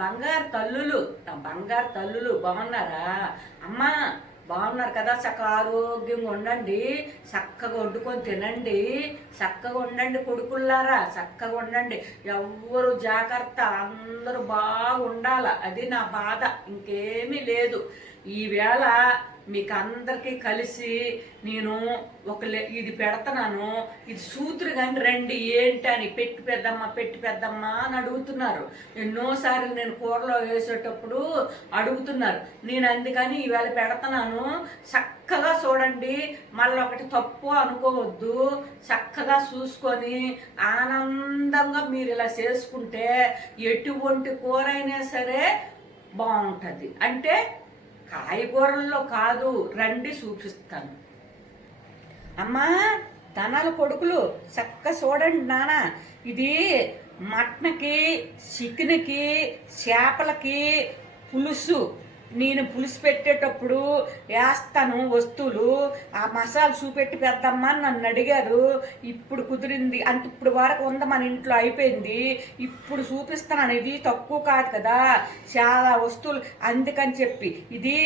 బంగారు తల్లులు బంగారు తల్లులు బాగున్నారా? అమ్మా బాగున్నారు కదా? చక్కగా ఆరోగ్యంగా ఉండండి, చక్కగా వండుకొని తినండి, చక్కగా ఉండండి కొడుకుల్లారా, చక్కగా ఉండండి. ఎవ్వరు జాగ్రత్త, అందరూ బాగుండాల. అది నా బాధ, ఇంకేమీ లేదు. ఈవేళ మీకు అందరికీ కలిసి నేను ఇది పెడతాను, ఇది సూత్రు కానీ రండి ఏంటని. పెట్టి పెద్దమ్మ అని అడుగుతున్నారు. ఎన్నోసార్లు నేను కూరలో వేసేటప్పుడు అడుగుతున్నారు. నేను అందుకని ఈవేళ పెడతాను, చక్కగా చూడండి. మళ్ళీ ఒకటి తప్పు అనుకోవద్దు, చక్కగా చూసుకొని ఆనందంగా మీరు ఇలా చేసుకుంటే ఎటువంటి కూర అయినా సరే బాగుంటుంది. అంటే కాయగూరల్లో కాదు, రండి చూపిస్తాను. అమ్మా ధనాల కొడుకులు చక్క చూడండి నాన్న. ఇది మటన్కి, చికెన్కి, చేపలకి పులుసు. నేను పులుసు పెట్టేటప్పుడు వేస్తాను వస్తువులు. ఆ మసాలా చూపెట్టి పెద్దమ్మా నన్ను అడిగారు. ఇప్పుడు కుదిరింది అంటే ఇప్పుడు వరకు ఉందా మన ఇంట్లో అయిపోయింది. ఇప్పుడు చూపిస్తాను. ఇది తక్కువ కాదు కదా, చాలా వస్తువులు. అందుకని చెప్పి ఇది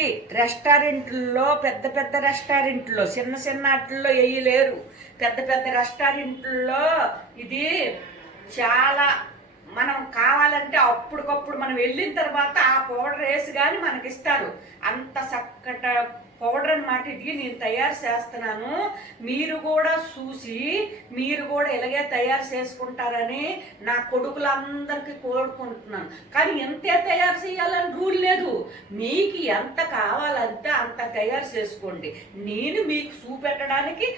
రెస్టారెంట్లో, పెద్ద పెద్ద రెస్టారెంట్లో, చిన్న చిన్న వాటిల్లో వేయలేరు. పెద్ద పెద్ద రెస్టారెంట్లో ఇది చాలా మనం కావాలంటే అప్పటికప్పుడు మనం వెళ్ళిన తర్వాత ఆ పౌడర్ వేసి కానీ మనకి ఇస్తారు. అంత చక్కట పౌడర్ అన్నమాట. ఇది నేను తయారు చేస్తున్నాను. మీరు కూడా చూసి మీరు కూడా ఇలాగే తయారు చేసుకుంటారని నా కొడుకులందరికీ కోరుకుంటున్నాను. కానీ ఎంతే తయారు చేయాలని రూల్ లేదు. మీకు ఎంత కావాలంటే అంత తయారు చేసుకోండి. నేను మీకు చూపెట్టడానికి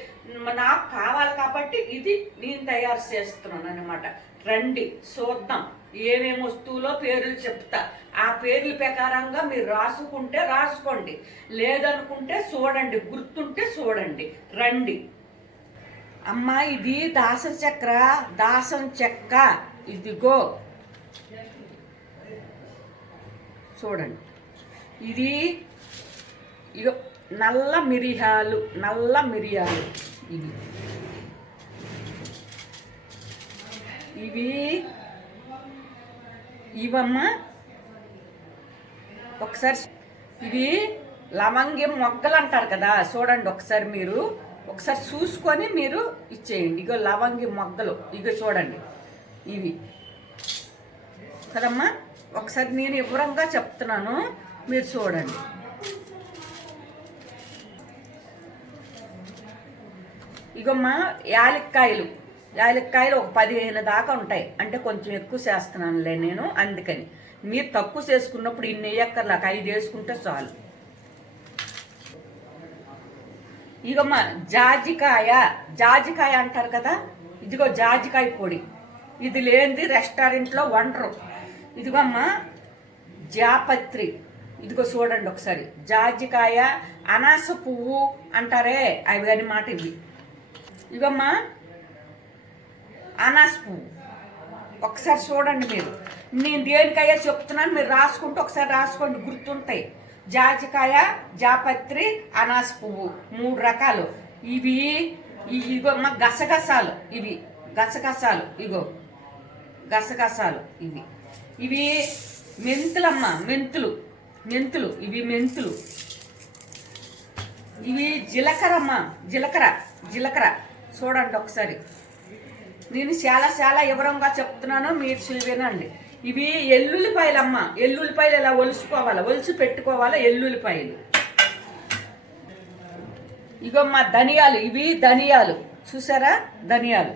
నాకు కావాలి కాబట్టి ఇది నేను తయారు చేస్తున్నాను అన్నమాట. రండి చూద్దాం. ఏమేమి వస్తువులో పేర్లు చెప్తా. ఆ పేర్ల ప్రకారంగా మీరు రాసుకుంటే రాసుకోండి, లేదనుకుంటే చూడండి, గుర్తుంటే చూడండి. రండి అమ్మా. ఇది దాసం చెక్క. ఇదిగో చూడండి. ఇది ఇగో నల్ల మిరియాలు. ఇవమ్మా ఒకసారి. ఇవి లవంగి మొగ్గలు అంటారు కదా, చూడండి ఒకసారి. మీరు ఒకసారి చూసుకొని మీరు ఇచ్చేయండి. ఇగో లవంగి మొగ్గలు, ఇగో చూడండి ఇవి కదమ్మా. ఒకసారి నేను వివరంగా చెప్తున్నాను, మీరు చూడండి. ఇగమ్మా యాలక్కాయలు ఒక 15 దాకా ఉంటాయి. అంటే కొంచెం ఎక్కువ చేస్తున్నానులే నేను, అందుకని. మీరు తక్కువ చేసుకున్నప్పుడు ఇన్ని వేయక్కర్లాక 5 వేసుకుంటే చాలు. ఇగమ్మా జాజికాయ అంటారు కదా, ఇదిగో జాజికాయ పొడి. ఇది లేనిది రెస్టారెంట్లో వండరు. ఇదిగోమ్మా జాపత్రి. ఇదిగో చూడండి ఒకసారి. జాజికాయ, అనాస పువ్వు అంటారే అవి అని మాట ఇవి. ఇవమ్మా అనాస పువ్వు. ఒకసారి చూడండి మీరు. నేను దేనికయ్యా చెప్తున్నాను, మీరు రాసుకుంటూ ఒకసారి రాసుకోండి, గుర్తుంటాయి. జాజికాయ, జాపత్రి, అనాస పువ్వు 3 రకాలు. ఇగో మా గసగసాలు. ఇగో గసగసాలు. ఇవి మెంతులమ్మా. మెంతులు. ఇవి మెంతులు. ఇవి జీలకర్రమ్మా. జీలకర్ర చూడండి ఒకసారి. నేను చాలా వివరంగా చెప్తున్నాను, మీరు వినండి. ఇవి ఎల్లుల్లిపాయలమ్మా. ఎల్లుల్లిపాయలు ఇలా ఒలిసి పెట్టుకోవాలా ఎల్లుల్లిపాయలు. ఇగోమ్మా ధనియాలు. ఇవి ధనియాలు, చూసారా ధనియాలు.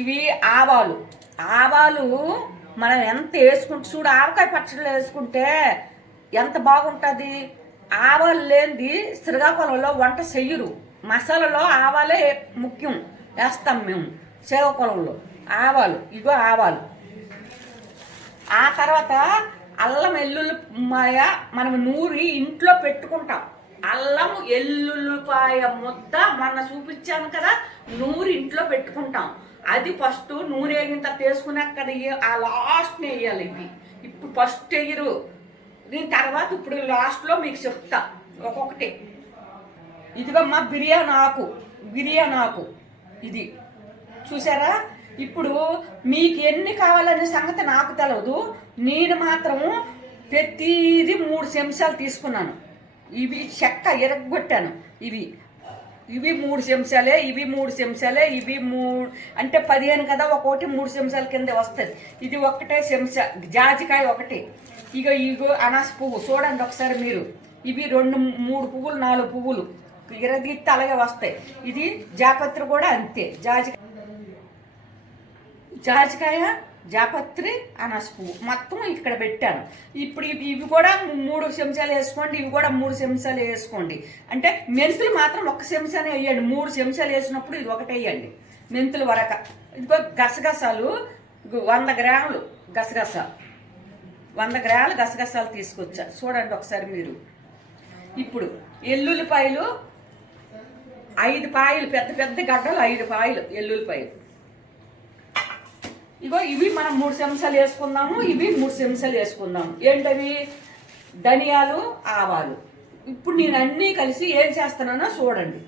ఇవి ఆవాలు మనం ఎంత వేసుకుంటే చూడు, ఆవకాయ పచ్చడిలో వేసుకుంటే ఎంత బాగుంటుంది. ఆవాలు లేనిది శ్రీకాకుళంలో వంట చెయ్యరు. మసాలాలో ఆవాలే ముఖ్యం, వేస్తాం మేము శ్రీకాకుళంలో ఆవాలు. ఇగో ఆవాలు. ఆ తర్వాత అల్లం ఎల్లుల్లిపాయ మనం నూరి ఇంట్లో పెట్టుకుంటాం. అల్లం ఎల్లుల్లిపాయ ముద్ద మొన్న చూపించాను కదా, నూరి ఇంట్లో పెట్టుకుంటాం. అది ఫస్ట్ నూనె వేగిన తర్వాత వేసుకుని అక్కడ ఆ లాస్ట్ని వేయాలి. ఇప్పుడు ఫస్ట్ వేయరు, దీని తర్వాత ఇప్పుడు లాస్ట్లో మీకు చెప్తా ఒక్కొక్కటి. ఇదిగమ్మా బిర్యానీ ఆకు. ఇది చూసారా, ఇప్పుడు మీకు ఎన్ని కావాలనే సంగతి నాకు తెలియదు. నేను మాత్రము ప్రతిదీ 3 చెంచాలు తీసుకున్నాను. ఇవి చెక్క ఎరగొట్టాను. ఇవి 3 చెంచాలే, ఇవి 3 చెంచాలే, ఇవి 3 అంటే 15 కదా, ఒక్కొక్కటి 3 చెంచాల కింద వస్తుంది. ఇది ఒకటే చెంచా, జాజికాయ ఒకటి. ఇగో అనాస పువ్వు చూడండి ఒకసారి మీరు. ఇవి 2 3 పువ్వులు 4 పువ్వులు ఇరదీస్తే అలాగే వస్తాయి. ఇది జాపత్రి కూడా అంతే. జాజికాయ, జాపత్రి, అనాస పువ్వు మొత్తం ఇక్కడ పెట్టాను. ఇప్పుడు ఇవి కూడా 3 చెంచాలు వేసుకోండి, ఇవి కూడా 3 చెంచాలు వేసుకోండి. అంటే మెంతులు మాత్రం 1 చెంచానే వేయండి. 3 చెంచాలు వేసినప్పుడు ఇది ఒకటి వేయండి మెంతులు వరక. ఇదిగో గసగసాలు 100 గ్రాములు గసగసాలు, 100 గ్రాములు గసగసాలు తీసుకొచ్చా చూడండి ఒకసారి మీరు. ఇప్పుడు ఎల్లుల్లిపాయలు 5 పాయలు, పెద్ద పెద్ద గడ్డలు 5 పాయలు ఎల్లుల్లిపాయలు. ఇగో ఇవి మనం 3 చెంచాలు వేసుకుందాము, ఇవి 3 చెంచాలు వేసుకుందాము. ఏంటవి? ధనియాలు, ఆవాలు. ఇప్పుడు నేను అన్నీ కలిసి ఏం చేస్తున్నానో చూడండి.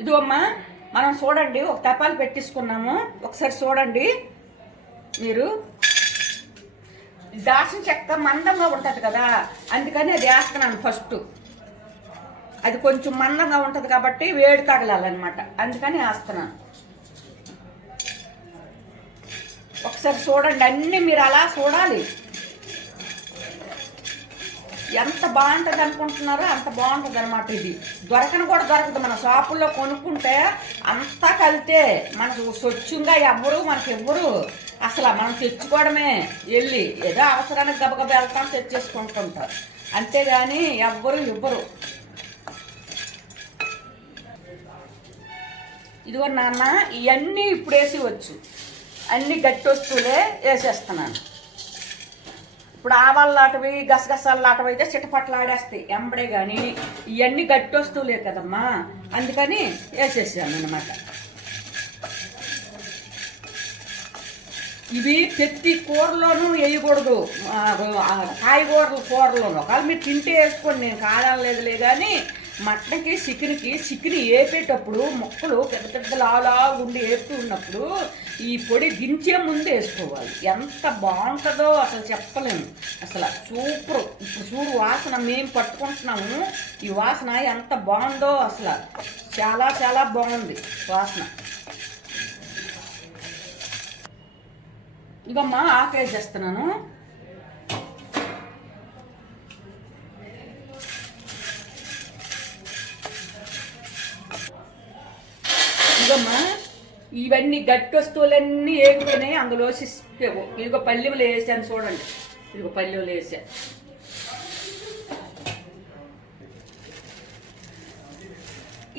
ఇది అమ్మా మనం చూడండి, ఒక తపాలు పెట్టించుకున్నాము. ఒకసారి చూడండి మీరు. దాల్చిన చెక్క మందంగా ఉంటుంది కదా, అందుకని అది వేస్తున్నాను ఫస్ట్. అది కొంచెం మందంగా ఉంటుంది కాబట్టి వేడి తగలాలన్నమాట, అందుకని వేస్తున్నాను. ఒకసారి చూడండి, అన్నీ మీరు అలా చూడాలి. ఎంత బాగుంటుంది అనుకుంటున్నారో అంత బాగుంటుంది అనమాట. ఇది దొరకని కూడా దొరకదు. మన షాపుల్లో కొనుక్కుంటే అంతా కలితే మనకు స్వచ్ఛంగా మనకి ఎవ్వరు అసలు మనం తెచ్చుకోవడమే. వెళ్ళి ఏదో అవసరానికి గబగబ వెళ్తాం తెచ్చేసుకుంటుంటారు, అంతేగాని ఎవ్వరు ఇవ్వరు. ఇదిగో నాన్న, ఇవన్నీ ఇప్పుడు వేసివచ్చు. అన్నీ గట్టి వస్తువులే వేసేస్తున్నాను. ఇప్పుడు ఆవాలు లాంటివి, గసగసాలు లాంటివి అయితే చిటపట్లు ఆడేస్తాయి ఎంబడే. కానీ ఇవన్నీ గట్టి వస్తువులే కదమ్మా, అందుకని వేసేసాను అనమాట. ఇవి ప్రతి కూరలోనూ వేయకూడదు, కూరలోనూ. ఒకవేళ మీరు తింటే వేసుకోండి, నేను కాదనలేదులే. కానీ మటన్కి, చికెన్ వేపేటప్పుడు ముక్కలు పెద్ద పెద్ద లావులా ఉండి వేపుతూ ఉన్నప్పుడు ఈ పొడి దించే ముందు వేసుకోవాలి. ఎంత బాగుంటుందో అసలు చెప్పలేము. అసలు సూపర్. ఇప్పుడు చూడు వాసన మేము పట్టుకుంటున్నాము, ఈ వాసన ఎంత బాగుందో అసలు. చాలా చాలా బాగుంది వాసన. ఇవమ్మా ఆకేసేస్తున్నాను. ఇదిగోమ్మా, ఇవన్నీ గట్టి వస్తువులన్నీ ఏగిపోయినాయి. అందులో ఇదిగో పల్లెములు వేసాను చూడండి. ఇదిగో పల్లెములు వేసా.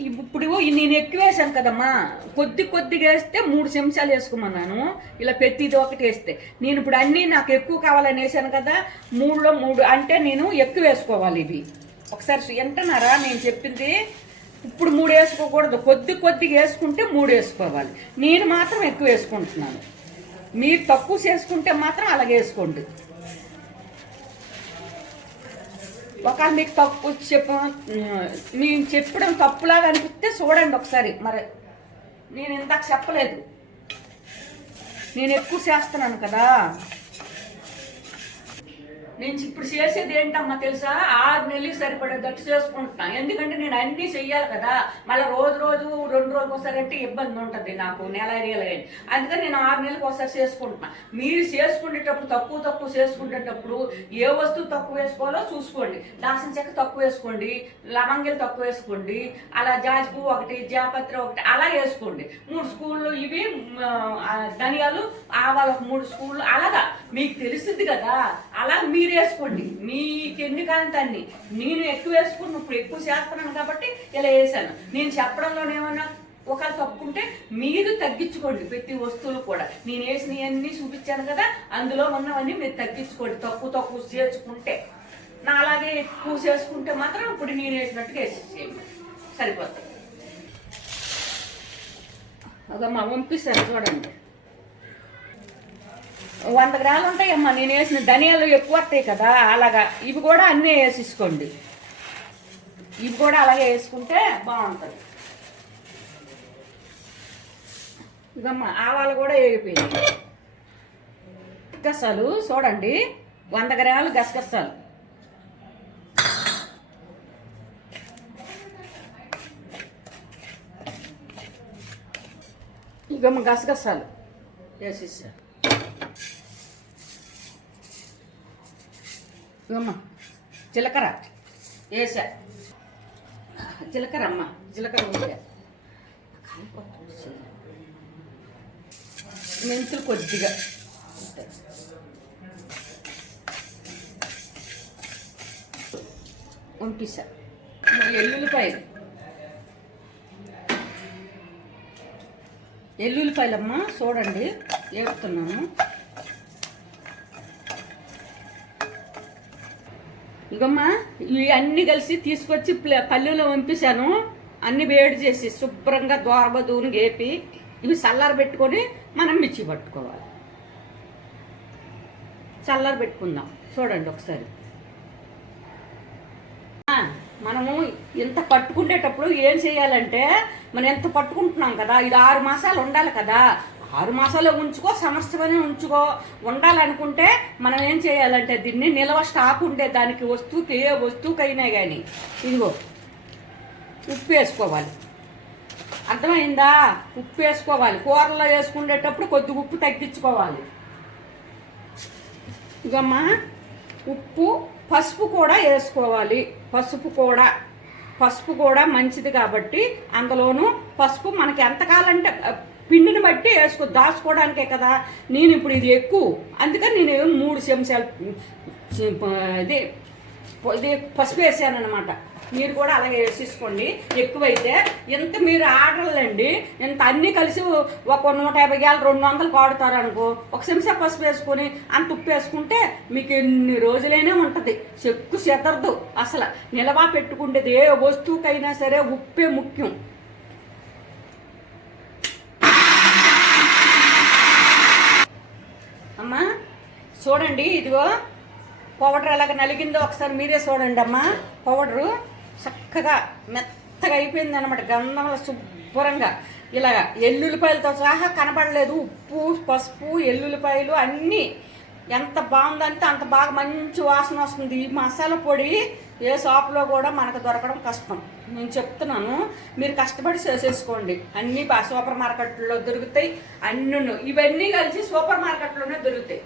ఇప్పుడు నేను ఎక్కువ వేసాను కదమ్మా, కొద్దిగా వేస్తే 3 చెంచాలు వేసుకోమన్నాను. ఇలా ప్రతిది ఒకటి వేస్తే నేను ఇప్పుడు అన్నీ నాకు ఎక్కువ కావాలని వేసాను కదా, 3లో 3 అంటే నేను ఎక్కువ వేసుకోవాలి. ఇవి ఒకసారి వింటున్నారా నేను చెప్పింది? ఇప్పుడు 3 వేసుకోకూడదు, కొద్దిగా వేసుకుంటే 3 వేసుకోవాలి. నేను మాత్రం ఎక్కువ వేసుకుంటున్నాను. మీరు తక్కువ చేసుకుంటే మాత్రం అలాగే వేసుకోండి. ఒకవేళ మీకు తప్పు నేను చెప్పడం తప్పులాగా అనిపిస్తే చూడండి ఒకసారి. మరి నేను ఇందాక చెప్పలేదు, నేను ఎక్కువ చేస్తున్నాను కదా. నేను ఇప్పుడు చేసేది ఏంటమ్మా తెలుసా? 6 నెలలు సరిపడేటట్టు చేసుకుంటున్నాను. ఎందుకంటే నేను అన్నీ చెయ్యాలి కదా. మళ్ళీ రోజు 2 రోజులకు ఒకసారి అంటే ఇబ్బంది ఉంటుంది నాకు, నెల ఏళ్ళని. అందుకని నేను 6 నెలలకు ఒకసారి చేసుకుంటున్నాను. మీరు చేసుకునేటప్పుడు తక్కువ చేసుకునేటప్పుడు ఏ వస్తువు తక్కువ వేసుకోవాలో చూసుకోండి. దాల్చిన చెక్క తక్కువ వేసుకోండి, లవంగిలు తక్కువ వేసుకోండి, అలా జాజి పువ్వు ఒకటి, జాపత్రి ఒకటి అలా వేసుకోండి. 3 స్పూన్లు ఇవి ధనియాలు, ఆవాలు 3 స్పూన్లు అలాగా మీకు తెలుస్తుంది కదా. అలా మీరు మీరు వేసుకోండి, మీకు ఎన్ని కాంతాన్ని. నేను ఎక్కువ వేసుకుని ఇప్పుడు ఎక్కువ చేస్తున్నాను కాబట్టి ఇలా వేసాను. నేను చెప్పడంలోనేమన్నా ఒకవేళ తప్పుంటే మీరు తగ్గించుకోండి. ప్రతి వస్తువులు కూడా నేను వేసినవన్నీ చూపించాను కదా, అందులో ఉన్నవన్నీ మీరు తగ్గించుకోండి. తక్కువ చేసుకుంటే నా అలాగే ఎక్కువ చేసుకుంటే మాత్రం ఇప్పుడు నేను వేసినట్టుగా వేసేసేయండి, సరిపోతుంది. అదమ్మా పంపిస్తాను చూడండి. 100 గ్రాములు ఉంటాయమ్మా నేను వేసిన. ధనియాలు ఎక్కువ వస్తాయి కదా, అలాగా ఇవి కూడా అన్నీ వేసేసుకోండి. ఇవి కూడా అలాగే వేసుకుంటే బాగుంటుంది. ఇదమ్మా ఆవాలు కూడా వేగిపోయింది. గసగసాలు చూడండి, 100 గ్రాములు గసగసాలు. ఇగమ్మ గసగసాలు వేసేసాను. ఇవమ్మ జీలకర్ర వేసా. జీలకర్ర అమ్మ, జీలకర్ర ఉంటే మెంతులు కొద్దిగా పంపిస్తా. ఎల్లుల్లిపాయలమ్మ చూడండి వేపుతున్నాను. ఇగమ్మా ఇవి అన్నీ కలిసి తీసుకొచ్చి పల్లెలో పంపించాను. అన్ని వేడి చేసి శుభ్రంగా దోరబదూని వేపి ఇవి చల్లార పెట్టుకొని మనం మిర్చి పట్టుకోవాలి. చల్లార పెట్టుకుందాం చూడండి ఒకసారి. మనము ఇంత పట్టుకునేటప్పుడు ఏం చేయాలంటే, మనం ఎంత పట్టుకుంటున్నాం కదా, ఇది 6 మాసాలు ఉండాలి కదా. 6 మాసాలు ఉంచుకో, సంవత్సరమని ఉంచుకో. ఉండాలనుకుంటే మనం ఏం చేయాలంటే దీన్ని నిల్వ స్టాక్ ఉండే దానికి ఏ వస్తువుకైనా కానీ ఇదిగో ఉప్పు వేసుకోవాలి. అర్థమైందా? ఉప్పు వేసుకోవాలి. కూరలో వేసుకునేటప్పుడు కొద్దిగా ఉప్పు తగ్గించుకోవాలి. ఇదమ్మా ఉప్పు, పసుపు కూడా వేసుకోవాలి. పసుపు కూడా మంచిది కాబట్టి అందులోనూ పసుపు మనకి ఎంతకాలంటే పిండిని బట్టి దాచుకోవడానికే కదా. నేను ఇప్పుడు ఇది ఎక్కువ, అందుకని నేను 3 చెంచాలు ఇది పసుపు వేసాను అనమాట. మీరు కూడా అలాగే వేసేసుకోండి. ఎక్కువైతే ఇంత మీరు ఆర్డర్లండి, ఇంత అన్నీ కలిసి ఒక 150 గ్రాములు 200 కాడుతారు అనుకో, 1 చెంచా పసుపు వేసుకొని అంత ఉప్పు వేసుకుంటే మీకు ఎన్ని రోజులైనా ఉంటుంది. చెక్కు చెదరదు. అసలు నిలవ పెట్టుకుంటేది ఏ వస్తువుకైనా సరే ఉప్పే ముఖ్యం. అమ్మా చూడండి, ఇదిగో పౌడర్ ఎలాగ నలిగిందో ఒకసారి మీరే చూడండి అమ్మా. పౌడరు చక్కగా మెత్తగా అయిపోయింది అనమాట, గంధంలో శుభ్రంగా. ఇలాగా ఎల్లుల్లిపాయలతో సహా కనపడలేదు. ఉప్పు, పసుపు, ఎల్లుల్లిపాయలు అన్నీ ఎంత బాగుందంటే అంత బాగా మంచి వాసన వస్తుంది. ఈ మసాలా పొడి ఏ షాప్లో కూడా మనకు దొరకడం కష్టం. నేను చెప్తున్నాను, మీరు కష్టపడి చేసేసుకోండి. అన్నీ సూపర్ మార్కెట్లో దొరుకుతాయి. ఇవన్నీ కలిసి సూపర్ మార్కెట్లోనే దొరుకుతాయి.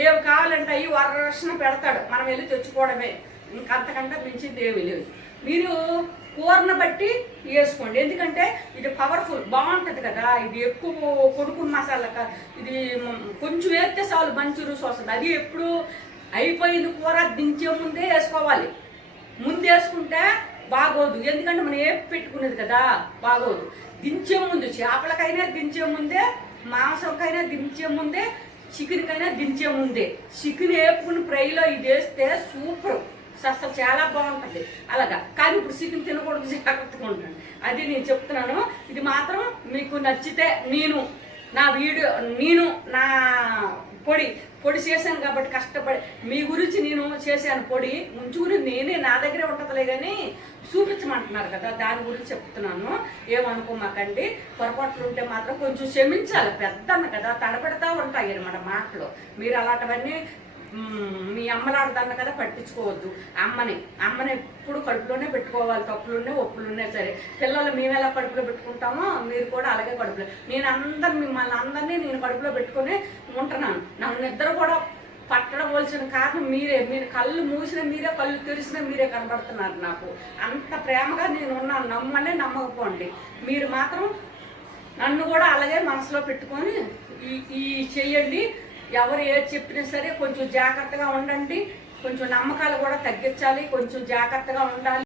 ఏవి కావాలంటే అవి వర్షన పెడతాడు, మనం వెళ్ళి తెచ్చుకోవడమే. ఇంకంతకంటే మించింది ఏమీ లేదు. మీరు కూరను బట్టి వేసుకోండి, ఎందుకంటే ఇది పవర్ఫుల్ బాగుంటుంది కదా. ఇది ఎక్కువ కొడుకున్న మసాలా, ఇది కొంచెం వేస్తే చాలు మంచి రుచి వస్తుంది. అది ఎప్పుడు అయిపోయింది కూర దించే ముందే వేసుకోవాలి. ముందు వేసుకుంటే బాగోదు, ఎందుకంటే మనం వేపు పెట్టుకునేది కదా, బాగోదు. దించే ముందు, చేపలకైనా దించే ముందే, మాంసంకైనా దించే ముందే, చికెన్కైనా దించే ముందే. చికెన్ వేపుకుని ఫ్రైలో ఇది వేస్తే సూపర్, అసలు చాలా బాగుంటుంది అలాగా. కానీ ఇప్పుడు చికెన్ తినకూడదు, జాగ్రత్తగా ఉంటుంది. అది నేను చెప్తున్నాను. ఇది మాత్రం మీకు నచ్చితే నేను నా పొడి చేశాను కాబట్టి కష్టపడి మీ గురించి నేను చేశాను. పొడి ఉంచుకుని నేనే నా దగ్గరే ఉంటుందిలే కానీ చూపించమంటున్నారు కదా, దాని గురించి చెప్తున్నాను. ఏమనుకోమాకండి. పొరపాట్లు ఉంటే మాత్రం కొంచెం క్షమించాలి. పెద్దన్న కదా, తడపెడతా ఉంటాయి అన్నమాట మాటలు. మీరు అలాంటివన్నీ మీ అమ్మలాడదన్న కదా పట్టించుకోవద్దు. అమ్మని ఎప్పుడు కడుపులోనే పెట్టుకోవాలి. తప్పులున్నా ఒప్పులున్నా సరే. పిల్లలు మేము ఎలా కడుపులో పెట్టుకుంటామో మీరు కూడా అలాగే కడుపులో. మిమ్మల్ని అందరినీ నేను కడుపులో పెట్టుకొని ఉంటున్నాను. నన్ను నిద్ర కూడా పట్టవలసిన కారణం మీరే. మీరు కళ్ళు మూసిన మీరే, కళ్ళు తెరిసిన మీరే కనబడుతున్నారు నాకు. అంత ప్రేమగా నేను ఉన్నాను. నమ్మనే నమ్మకపోండి. మీరు మాత్రం నన్ను కూడా అలాగే మనసులో పెట్టుకొని ఈ చెయ్యండి. ఎవరు ఏది చెప్పినా సరే కొంచెం జాగ్రత్తగా ఉండండి. కొంచెం నమ్మకాలు కూడా తగ్గించాలి, కొంచెం జాగ్రత్తగా ఉండాలి.